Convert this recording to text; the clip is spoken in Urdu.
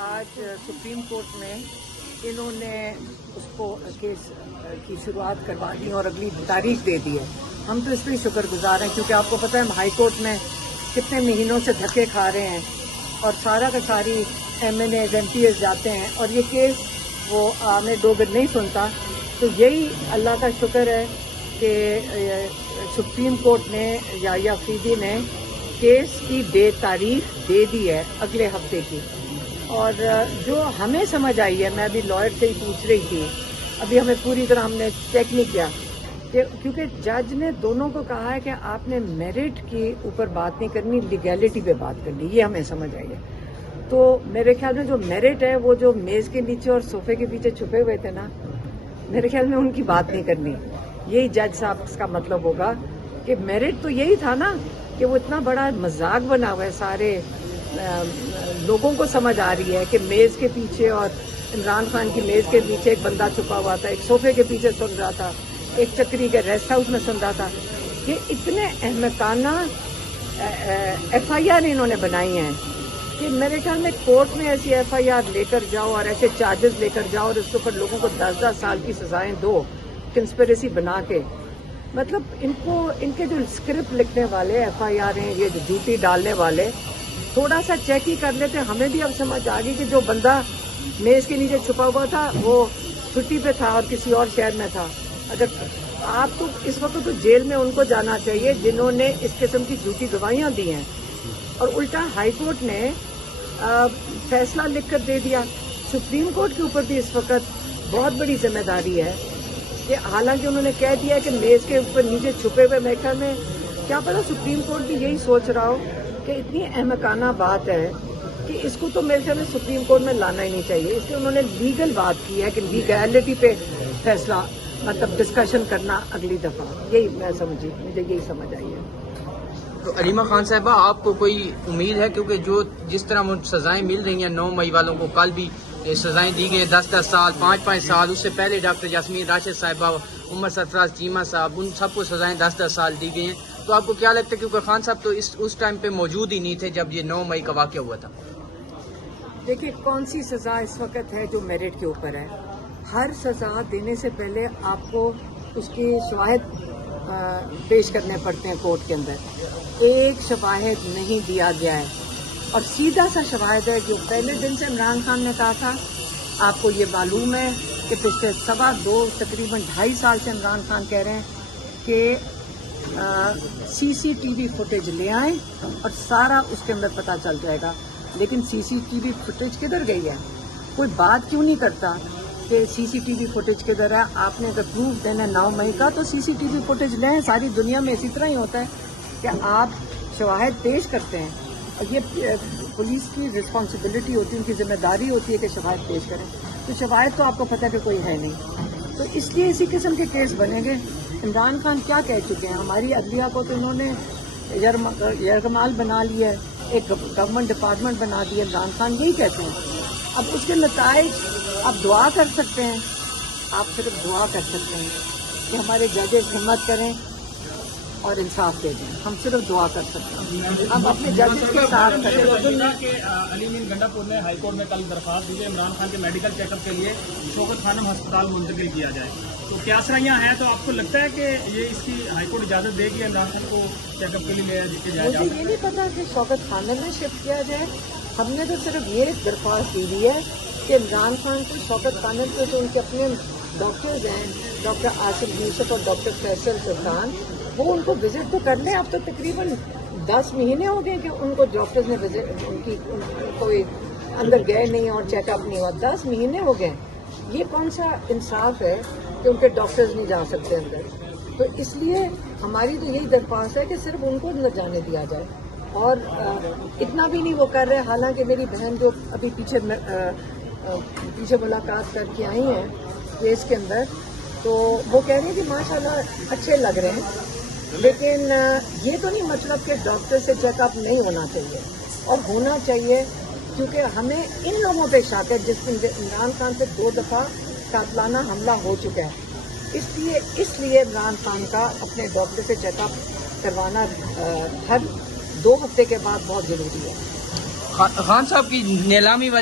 آج سپریم کورٹ میں انہوں نے اس کو کیس کی شروعات کروا دی اور اگلی تاریخ دے دی ہے. ہم تو اس لیے شکر گزار ہیں کیونکہ آپ کو پتہ ہے ہم ہائی کورٹ میں کتنے مہینوں سے دھکے کھا رہے ہیں اور سارا کا ساری M N As M P S جاتے ہیں اور یہ کیس وہ ہمیں دو گھر نہیں سنتا. تو یہی اللہ کا شکر ہے کہ سپریم کورٹ نے یا فریدی نے کیس کی تاریخ دے دی ہے اگلے ہفتے کی. اور جو ہمیں سمجھ آئی ہے, میں ابھی لائر سے ہی پوچھ رہی تھی, ابھی ہمیں پوری طرح ہم نے چیک نہیں کیا کہ کیونکہ جج نے دونوں کو کہا ہے کہ آپ نے میرٹ کے اوپر بات نہیں کرنی, لیگیلٹی پہ بات کرنی. یہ ہمیں سمجھ آئی ہے. تو میرے خیال میں جو میرٹ ہے وہ جو میز کے نیچے اور صوفے کے پیچھے چھپے ہوئے تھے نا, میرے خیال میں ان کی بات نہیں کرنی. یہی جج صاحب کا مطلب ہوگا کہ میرٹ تو یہی تھا نا کہ وہ اتنا بڑا مذاق بنا ہوا ہے, سارے لوگوں کو سمجھ آ رہی ہے کہ میز کے پیچھے اور عمران خان کی میز کے پیچھے ایک بندہ چھپا ہوا تھا, ایک صوفے کے پیچھے سن رہا تھا, ایک چکری کے ریسٹ ہاؤس میں سن رہا تھا. یہ اتنے احمقانہ ایف آئی آر انہوں نے بنائی ہیں کہ میرے خیال میں کورٹ میں ایسی ایف آئی آر لے کر جاؤ اور ایسے چارجز لے کر جاؤ اور اس کے اوپر لوگوں کو 10-10 سال کی سزائیں دو کنسپریسی بنا کے. مطلب ان کے جو اسکرپٹ لکھنے والے ایف آئی آر ہیں, یہ جو ڈیوٹی ڈالنے والے, تھوڑا سا چیک ہی کر لیتے. ہمیں بھی اب سمجھ آ گئی کہ جو بندہ میز کے نیچے چھپا ہوا تھا وہ چھٹی پہ تھا اور کسی اور شہر میں تھا. اگر آپ تو اس وقت تو جیل میں ان کو جانا چاہیے جنہوں نے اس قسم کی جھوٹی گواہیاں دی ہیں, اور الٹا ہائی کورٹ نے فیصلہ لکھ کر دے دیا. سپریم کورٹ کے اوپر بھی اس وقت بہت بڑی ذمہ داری ہے کہ حالانکہ انہوں نے کہہ دیا کہ میز کے اوپر نیچے چھپے ہوئے, میرے خیال میں کیا پتا سپریم کورٹ بھی یہی سوچ رہا ہو کہ اتنی احمقانہ بات ہے کہ اس کو تو میرے خیال میں سپریم کورٹ میں لانا ہی نہیں چاہیے. اس لیے انہوں نے لیگل بات کی ہے کہ لیگلٹی پہ فیصلہ, مطلب ڈسکشن کرنا اگلی دفعہ. یہی میں سمجھی, مجھے یہی سمجھ آئی ہے. تو علیمہ خان صاحبہ, آپ کو کوئی امید ہے کیونکہ جس طرح سزائیں مل رہی ہیں 9 مئی والوں کو, کل بھی سزائیں دی گئی 10-10 سال 5-5 سال, اس سے پہلے ڈاکٹر یاسمین راشد صاحبہ, عمر سرفراز چیمہ صاحب, ان سب کو سزائیں 10-10 سال دی گئی ہیں. تو آپ کو کیا لگتا ہے, کیونکہ خان صاحب تو اس ٹائم پہ موجود ہی نہیں تھے جب یہ 9 مئی کا واقعہ ہوا تھا. دیکھیے کون سی سزا اس وقت ہے جو میرٹ کے اوپر ہے. ہر سزا دینے سے پہلے آپ کو اس کی شواہد پیش کرنے پڑتے ہیں کورٹ کے اندر. ایک شواہد نہیں دیا گیا ہے, اور سیدھا سا شواہد ہے جو پہلے دن سے عمران خان نے کہا تھا. آپ کو یہ معلوم ہے کہ پچھلے تقریباً 2.5 سال سے عمران خان کہہ رہے ہیں کہ سی سی ٹی وی فوٹیج لے آئیں اور سارا اس کے اندر پتہ چل جائے گا. لیکن سی سی ٹی وی فوٹیج کدھر گئی ہے؟ کوئی بات کیوں نہیں کرتا کہ سی سی ٹی وی فوٹیج کدھر ہے؟ آپ نے اگر پروف دینا 9 مئی کا تو سی سی ٹی وی فوٹیج لیں. ساری دنیا میں اسی طرح ہی ہوتا ہے کہ آپ شواہد پیش کرتے ہیں, اور یہ پولیس کی رسپانسبلٹی ہوتی ہے, ان کی ذمہ داری ہوتی ہے کہ شواہد پیش کریں. تو شواہد تو آپ کو پتہ ہے کہ کوئی ہے نہیں, تو اس لیے اسی قسم کے کیس بنیں گے. عمران خان کیا کہہ چکے ہیں, ہماری عدلیہ کو تو انہوں نے یرغمال بنا لیا ہے, ایک گورنمنٹ ڈپارٹمنٹ بنا دیا. عمران خان یہی کہتے ہیں. اب اس کے نتائج آپ دعا کر سکتے ہیں, آپ صرف دعا کر سکتے ہیں کہ ہمارے ججز ہمت کریں اور انصاف دے دیں. ہم صرف دعا کر سکتے ہیں, ہم اپنے ججز کے ساتھ کریں. علی مین گنڈا پور نے ہائی کورٹ میں کل درخواست دی ہے عمران خان کے میڈیکل چیک اپ کے لیے شوکت خانم ہسپتال منتقل کیا جائے. تو کیا سرائیاں ہیں, تو آپ کو لگتا ہے کہ یہ اس کی ہائی کورٹ اجازت دے گی عمران خان کو چیک اپ کے لیے لے جایا جائے؟ مجھے یہ نہیں پتا کہ شوکت خانم میں شفٹ کیا جائے. ہم نے تو صرف یہ درخواست دی ہوئی ہے کہ عمران خان کو شوکت خانم کو جو ان کے اپنے ڈاکٹرز ہیں, ڈاکٹر آصف یوسف اور ڈاکٹر فیصل سلطان, وہ ان کو وزٹ تو کر لیں. اب تو تقریباً 10 مہینے ہو گئے کہ ان کو ڈاکٹرز نے ان کو اندر گئے نہیں اور چیک اپ نہیں ہوا. 10 مہینے ہو گئے. یہ کون سا انصاف ہے کہ ان کے ڈاکٹرز نہیں جا سکتے اندر؟ تو اس لیے ہماری تو یہی درخواست ہے کہ صرف ان کو اندر جانے دیا جائے, اور اتنا بھی نہیں وہ کر رہے. حالانکہ میری بہن جو ابھی پیچھے ملاقات کر کے آئی ہیں کیس کے اندر, تو وہ کہہ رہی ہیں کہ ماشاءاللہ اچھے لگ رہے ہیں, لیکن یہ تو نہیں مطلب کہ ڈاکٹر سے چیک اپ نہیں ہونا چاہیے, اور ہونا چاہیے. کیونکہ ہمیں ان لوگوں پہ شک ہے جس دن عمران خان سے 2 دفعہ قاتلانہ حملہ ہو چکا ہے. اس لیے عمران خان کا اپنے ڈاکٹر سے چیک اپ کروانا ہر 2 ہفتے کے بعد بہت ضروری ہے. خان صاحب کی نیلامی والی